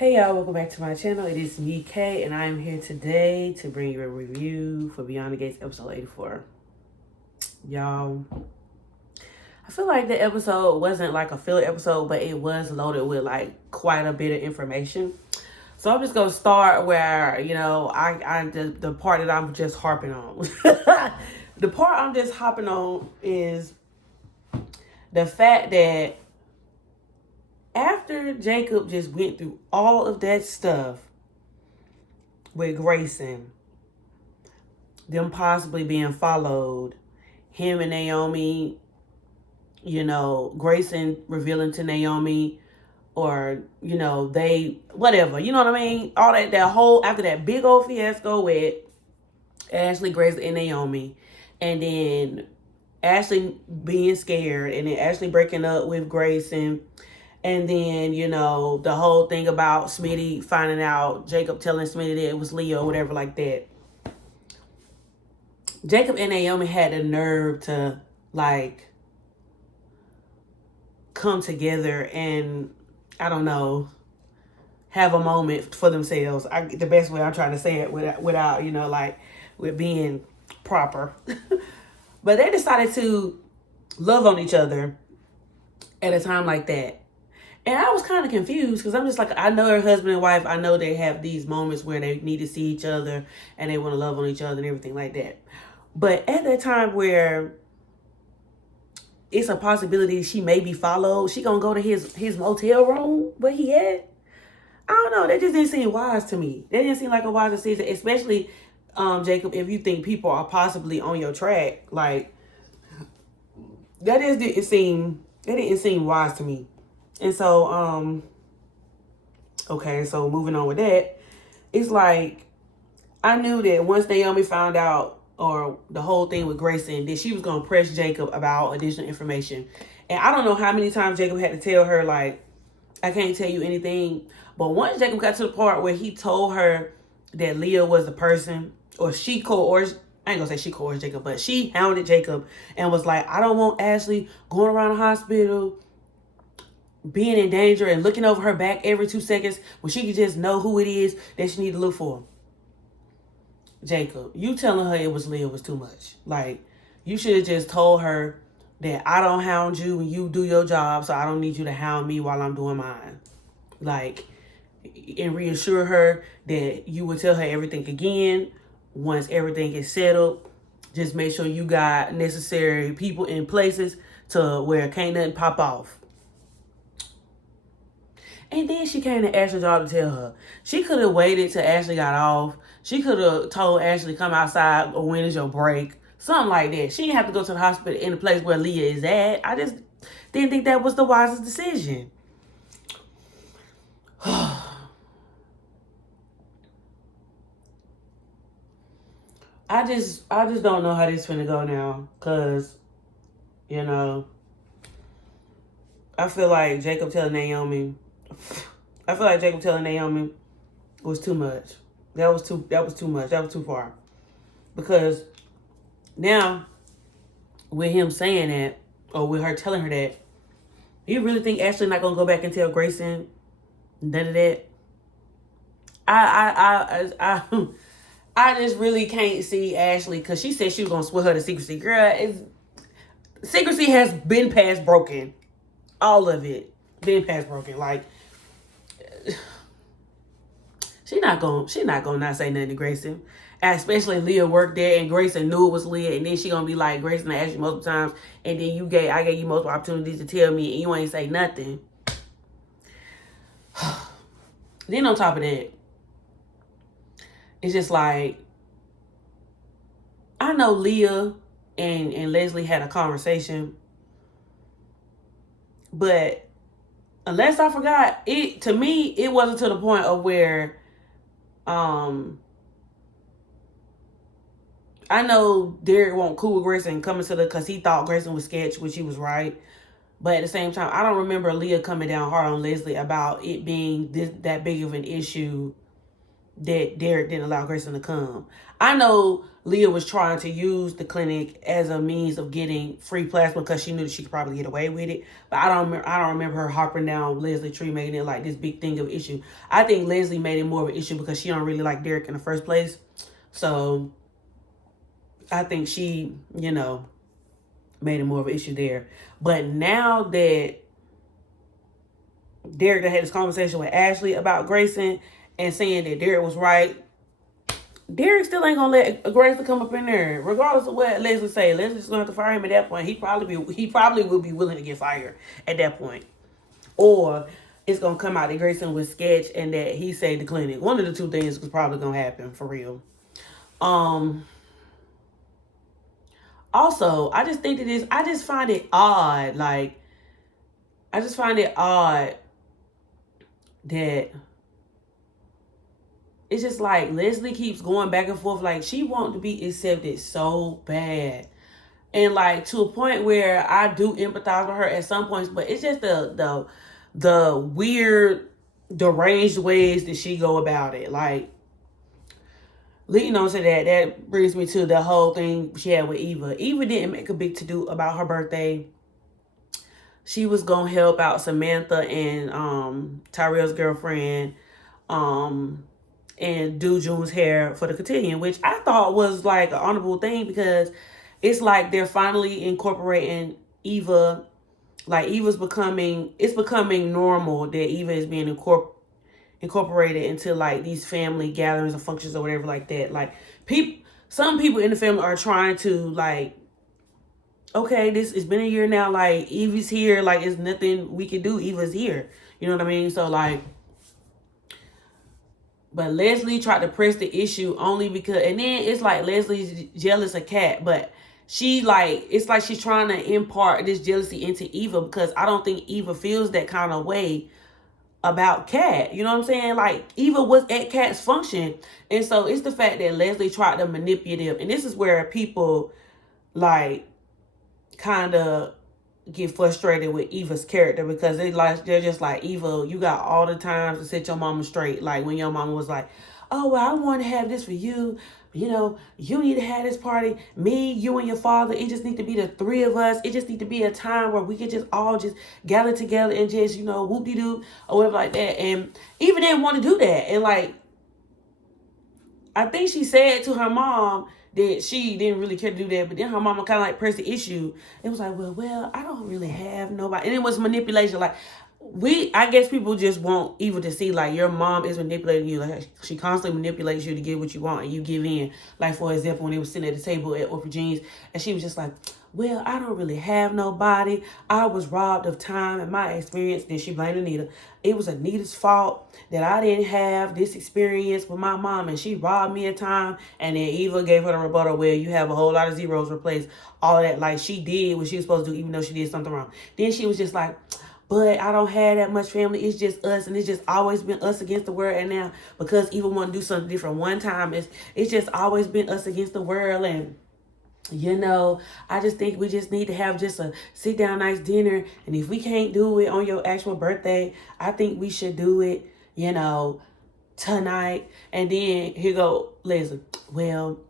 Hey y'all, welcome back to my channel. It is me, Kay, and I am here today to bring you a review for Beyond the Gates episode 84. Y'all, I feel like the episode wasn't like a filler episode, but it was loaded with like quite a bit of information. So I'm just gonna start where, the part that I'm just harping on. The part I'm just hopping on is the fact that after Jacob just went through all of that stuff with Grayson, them possibly being followed, him and Naomi, Grayson revealing to Naomi, or, they, whatever, you know what I mean? All that whole, after that big old fiasco with Ashley, Grayson, and Naomi, and then Ashley being scared, and then Ashley breaking up with Grayson, and then, the whole thing about Smitty finding out, Jacob telling Smitty that it was Leo, whatever like that. Jacob and Naomi had the nerve to, like, come together and, I don't know, have a moment for themselves. The best way I'm trying to say it without with being proper. But they decided to love on each other at a time like that. And I was kind of confused because I'm just like, I know her husband and wife. I know they have these moments where they need to see each other and they want to love on each other and everything like that. But at that time where it's a possibility she may be followed, she gonna go to his motel room where he at? I don't know. That just didn't seem wise to me. That didn't seem like a wise decision, especially Jacob, if you think people are possibly on your track. Like, that didn't seem wise to me. And so, okay, so moving on with that, it's like I knew that once Naomi found out, or the whole thing with Grayson, that she was going to press Jacob about additional information. And I don't know how many times Jacob had to tell her, like, I can't tell you anything. But once Jacob got to the part where he told her that Leah was the person, or she coerced, I ain't going to say she coerced Jacob, but she hounded Jacob and was like, I don't want Ashley going around the hospital, being in danger and looking over her back every 2 seconds when she could just know who it is that she need to look for. Jacob, you telling her it was Leah was too much. Like, you should have just told her that I don't hound you and you do your job, so I don't need you to hound me while I'm doing mine. Like, and reassure her that you will tell her everything again once everything is settled. Just make sure you got necessary people in places to where can't nothing pop off. And then she came to Ashley's job to tell her. She could have waited till Ashley got off. She could have told Ashley, come outside, or when is your break? Something like that. She didn't have to go to the hospital in the place where Leah is at. I just didn't think that was the wisest decision. I just don't know how this finna go now. Cause, I feel like Jacob telling Naomi was too much. That was too much. That was too far. Because now, with him saying that, or with her telling her that, you really think Ashley not gonna go back and tell Grayson none of that? I just really can't see Ashley, because she said she was gonna swear her to secrecy. Girl, secrecy has been past broken. All of it been past broken. Like, she not gonna not say nothing to Grayson. Especially Leah worked there and Grayson knew it was Leah, and then she gonna be like, Grayson, I asked you multiple times, and then I gave you multiple opportunities to tell me, and you ain't say nothing. Then on top of that, it's just like, I know Leah and Leslie had a conversation, but unless I forgot, to me, it wasn't to the point of where I know Derek won't cool with Grayson coming to because he thought Grayson was sketch, which he was right. But at the same time, I don't remember Leah coming down hard on Leslie about it being that big of an issue that Derek didn't allow Grayson to come. I know Leah was trying to use the clinic as a means of getting free plasma because she knew that she could probably get away with it. But I don't remember her hopping down Leslie Tree, making it like this big thing of issue. I think Leslie made it more of an issue because she don't really like Derek in the first place. So I think she, made it more of an issue there. But now that Derek had this conversation with Ashley about Grayson and saying that Derek was right, Derek still ain't gonna let Grayson come up in there, regardless of what Leslie say. Leslie's gonna have to fire him at that point. He probably will be willing to get fired at that point, or it's gonna come out that Grayson was sketch and that he saved the clinic. One of the two things was probably gonna happen for real. Also, I just think that I just find it odd. Like, I just find it odd that it's just like Leslie keeps going back and forth. Like, she wants to be accepted so bad. And like to a point where I do empathize with her at some points, but it's just the weird, deranged ways that she go about it. Like, leading on to that brings me to the whole thing she had with Eva. Eva didn't make a big to-do about her birthday. She was gonna help out Samantha and Tyrell's girlfriend and do June's hair for the cotillion, which I thought was like an honorable thing because it's like they're finally incorporating Eva. Like, it's becoming normal that Eva is being incorporated into like these family gatherings and functions or whatever like that. Like, some people in the family are trying to like, okay, it's been a year now, like Eva's here, like it's nothing we can do, Eva's here. You know what I mean? So like, but Leslie tried to press the issue only because, and then it's like Leslie's jealous of Kat, but she like, it's like she's trying to impart this jealousy into Eva because I don't think Eva feels that kind of way about Kat. You know what I'm saying? Like, Eva was at Kat's function. And so it's the fact that Leslie tried to manipulate, and this is where people like kind of get frustrated with Eva's character because they're just like, Eva, you got all the time to set your mama straight. Like, when your mama was like, oh, well, I want to have this for you. You need to have this party. Me, you, and your father. It just need to be the three of us. It just need to be a time where we can just all just gather together and just, whoop-de-doo or whatever like that. And Eva didn't want to do that. And like, I think she said to her mom that she didn't really care to do that, but then her mama kind of like pressed the issue. It was like, well, I don't really have nobody. And it was manipulation. Like, I guess people just want Eva to see like your mom is manipulating you. Like, she constantly manipulates you to get what you want and you give in. Like, for example, when they were sitting at the table at Oprah Jean's and she was just like, well, I don't really have nobody. I was robbed of time and my experience. Then she blamed Anita. It was Anita's fault that I didn't have this experience with my mom and she robbed me of time. And then Eva gave her the rebuttal where you have a whole lot of zeros replaced all that. Like, she did what she was supposed to do even though she did something wrong. Then she was just like, but I don't have that much family. It's just us, and it's just always been us against the world. And now, because Eva want to do something different one time, it's just always been us against the world. And I just think we just need to have just a sit down nice dinner. And if we can't do it on your actual birthday, I think we should do it, tonight. And then here go Leslie. Well,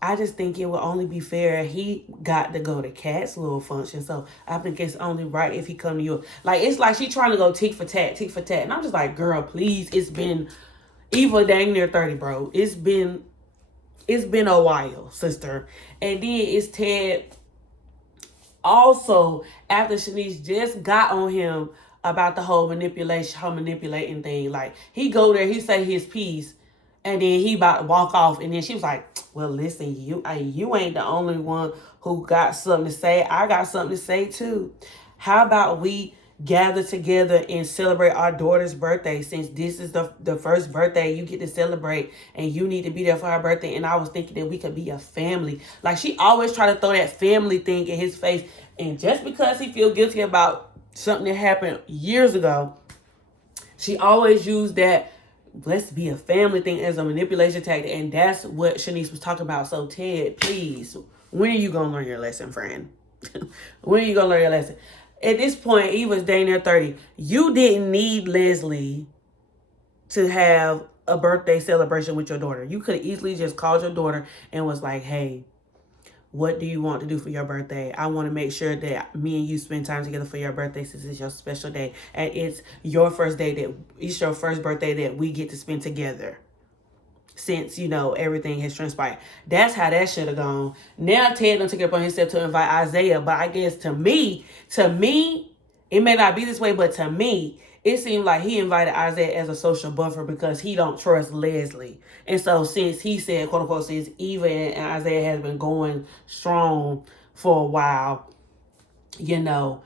I just think it would only be fair. He got to go to Kat's little function. So I think it's only right if he come to you. Like, it's like she trying to go tick for tat. And I'm just like, girl, please. It's been Eva dang near 30, bro. It's been a while, sister. And then it's Ted. Also, after Shanice just got on him about the whole manipulating thing. Like, he go there, he say his piece, and then he about to walk off. And then she was like, well, listen, you ain't the only one who got something to say. I got something to say too. How about we gather together and celebrate our daughter's birthday, since this is the first birthday you get to celebrate and you need to be there for her birthday. And I was thinking that we could be a family. Like, she always try to throw that family thing in his face. And just because he feel guilty about something that happened years ago, she always used that let's be a family thing as a manipulation tactic. And that's what Shanice was talking about. So Ted, please, when are you going to learn your lesson, friend? When are you going to learn your lesson? At this point, Eva's dang near 30. You didn't need Leslie to have a birthday celebration with your daughter. You could easily just called your daughter and was like, hey, what do you want to do for your birthday? I want to make sure that me and you spend time together for your birthday, since it's your special day. And it's your first day that it's your first birthday that we get to spend together, since, you know, everything has transpired. That's how that should have gone. Now Ted done took it upon himself to invite Isaiah, but I guess to me, it may not be this way, but to me, it seemed like he invited Isaiah as a social buffer because he don't trust Leslie. And so since he said, quote unquote, since Eva and Isaiah has been going strong for a while, you know,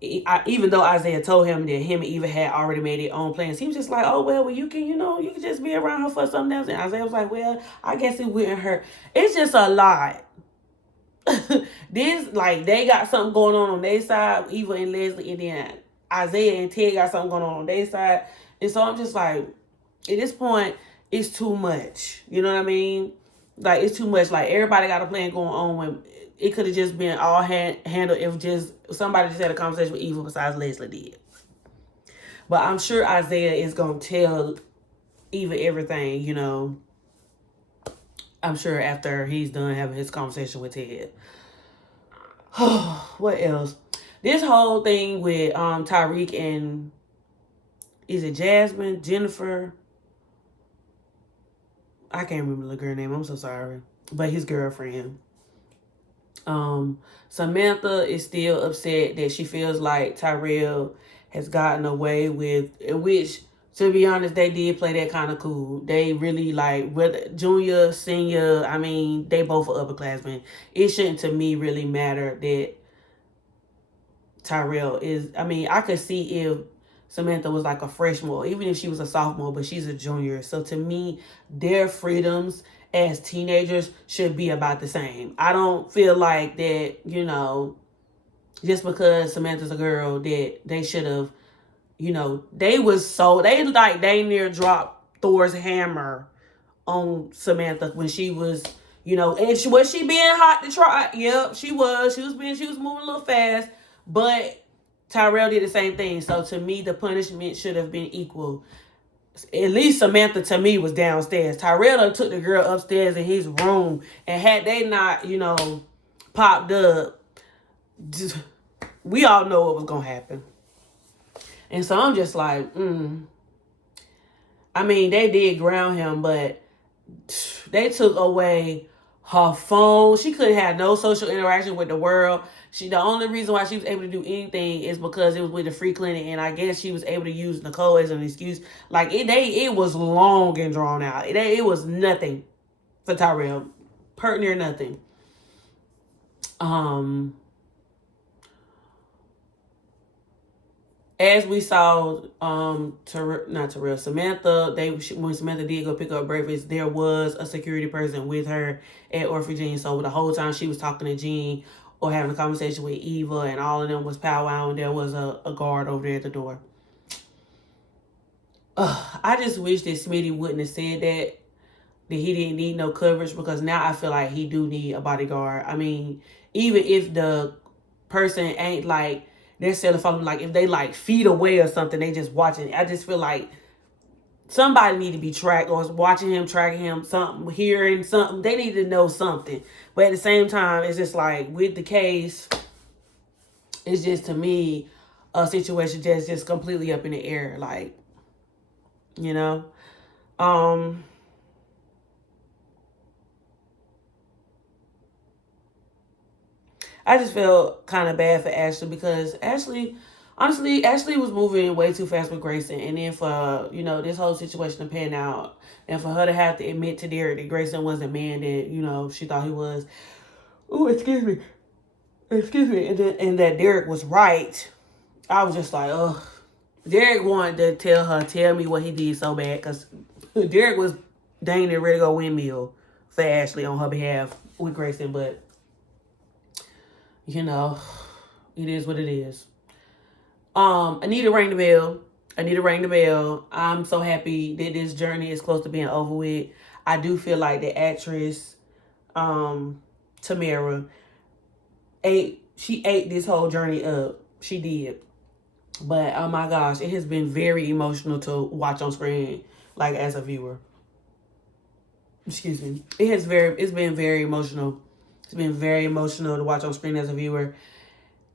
even though Isaiah told him that him and Eva had already made their own plans, he was just like, oh, well, you can, you can just be around her for something else. And Isaiah was like, well, I guess it wouldn't hurt. It's just a lot. This, like, they got something going on their side, Eva and Leslie, and then Isaiah and Ted got something going on their side. And so I'm just like, at this point, it's too much. You know what I mean? Like, it's too much. Like, everybody got a plan going on when it could have just been all handled if just somebody just had a conversation with Eva besides Leslie did. But I'm sure Isaiah is going to tell Eva everything, you know. I'm sure after he's done having his conversation with Ted. What else? This whole thing with Tyreek and, is it Jasmine, Jennifer? I can't remember the girl name. I'm so sorry. But his girlfriend. Samantha is still upset that she feels like Tyrell has gotten away with, which, to be honest, they did play that kind of cool. They really, like, with junior, senior, I mean, they both are upperclassmen. It shouldn't, to me, really matter that Tyrell is, I mean, I could see if Samantha was like a freshman, or even if she was a sophomore, but she's a junior. So to me, their freedoms as teenagers should be about the same. I don't feel like that, you know, just because Samantha's a girl that they should have, you know, they near dropped Thor's hammer on Samantha when she was, you know, and was she being hot to try? Yep, she was. She was moving a little fast, but Tyrell did the same thing. So to me, the punishment should have been equal. At least Samantha, to me, was downstairs. Tyrell took the girl upstairs in his room, and had they not, you know, popped up, we all know what was gonna happen. And so I'm just like, I mean, they did ground him, but they took away her phone. She couldn't have no social interaction with the world. The only reason why she was able to do anything is because it was with the free clinic, and I guess she was able to use Nicole as an excuse. Like, it was long and drawn out. It was nothing for Tyrell. Pert near nothing. As we saw, Samantha, when Samantha did go pick up breakfast, there was a security person with her at Orphan Jean. So the whole time she was talking to Jean or having a conversation with Eva, and all of them was powwowing, there was a guard over there at the door. I just wish that Smitty wouldn't have said that he didn't need no coverage, because now I feel like he do need a bodyguard. I mean, even if the person ain't like necessarily following, like if they like feet away or something, they just watching. I just feel like somebody need to be tracked, or watching him, tracking him, something, hearing something. They need to know something. But at the same time, it's just like with the case, it's just, to me, a situation just completely up in the air. Like, you know, I just felt kind of bad for Ashley, because Ashley was moving way too fast with Grayson. And then for, you know, this whole situation to pan out, and for her to have to admit to Derek that Grayson was the man that, you know, she thought he was. Oh, excuse me. And that Derek was right. I was just like, ugh. Derek wanted to tell me what he did so bad, because Derek was dang near ready to go windmill for Ashley on her behalf with Grayson, but you know, it is what it is. Anita rang the bell. I'm so happy that this journey is close to being over with. I do feel like the actress, Tamara, ate this whole journey up. She did. But oh my gosh, it has been very emotional to watch on screen like as a viewer. Excuse me. It's been very emotional. It's been very emotional to watch on screen as a viewer.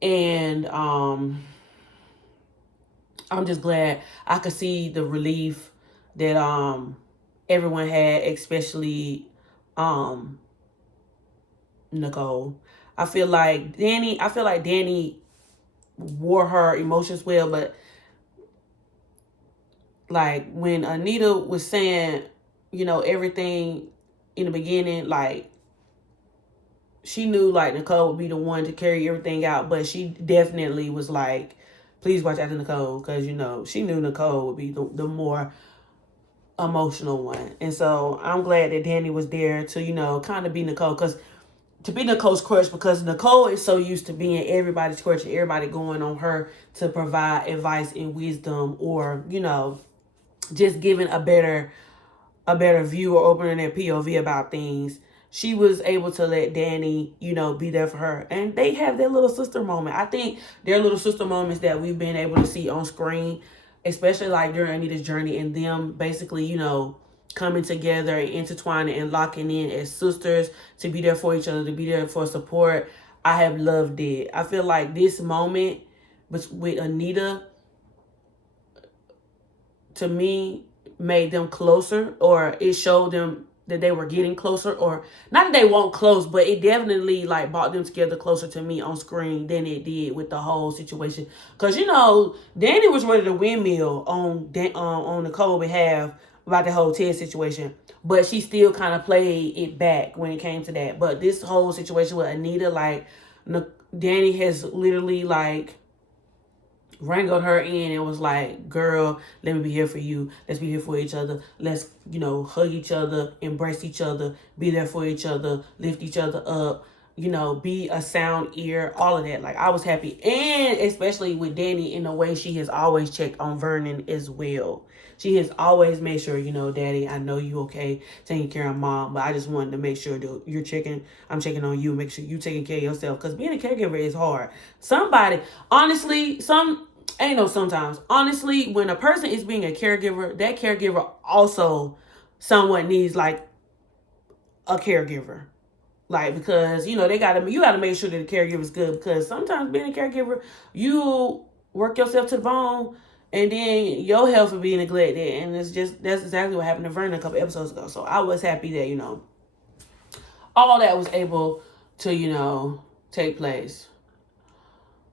And I'm just glad I could see the relief that everyone had, especially Nicole. I feel like Danny wore her emotions well, but like when Anita was saying, everything in the beginning, like she knew like Nicole would be the one to carry everything out, but she definitely was like, please watch after Nicole, because she knew Nicole would be the more emotional one. And so I'm glad that Danny was there to, kind of be Nicole, because to be Nicole's crush, because Nicole is so used to being everybody's crush and everybody going on her to provide advice and wisdom, or, just giving a better view or opening their POV about things. She was able to let Danny, be there for her. And they have their little sister moment. I think their little sister moments that we've been able to see on screen, especially like during Anita's journey and them basically, coming together and intertwining and locking in as sisters to be there for each other, to be there for support. I have loved it. I feel like this moment with Anita, to me, made them closer, or it showed them that they were getting closer, or not that they weren't close, but it definitely like brought them together closer to me on screen than it did with the whole situation. Because Danny was ready to windmill on Nicole's behalf about the whole Ted situation, but she still kind of played it back when it came to that. But this whole situation with Anita, like Danny has literally like wrangled her in and was like, girl, let me be here for you. Let's be here for each other. Let's, hug each other, embrace each other, be there for each other, lift each other up, be a sound ear, all of that. Like, I was happy. And especially with Danny, in the way she has always checked on Vernon as well. She has always made sure, Daddy, I know you okay, taking care of Mom, but I just wanted to make sure that I'm checking on you, make sure you taking care of yourself. Because being a caregiver is hard. Honestly, sometimes. Honestly, when a person is being a caregiver, that caregiver also somewhat needs like a caregiver. Like, because, you gotta make sure that the caregiver is good, because sometimes being a caregiver, you work yourself to the bone, and then your health will be neglected. And that's exactly what happened to Vernon a couple episodes ago. So I was happy that, all that was able to, take place.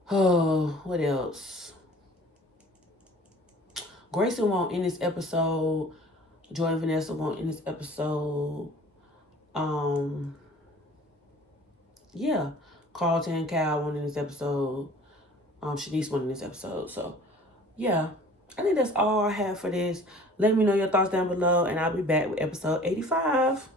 Oh, what else? Grayson won't in this episode. Joy and Vanessa won't in this episode. Yeah. Carlton and Cal won't in this episode. Shanice won in this episode. So, yeah. I think that's all I have for this. Let me know your thoughts down below, and I'll be back with episode 85.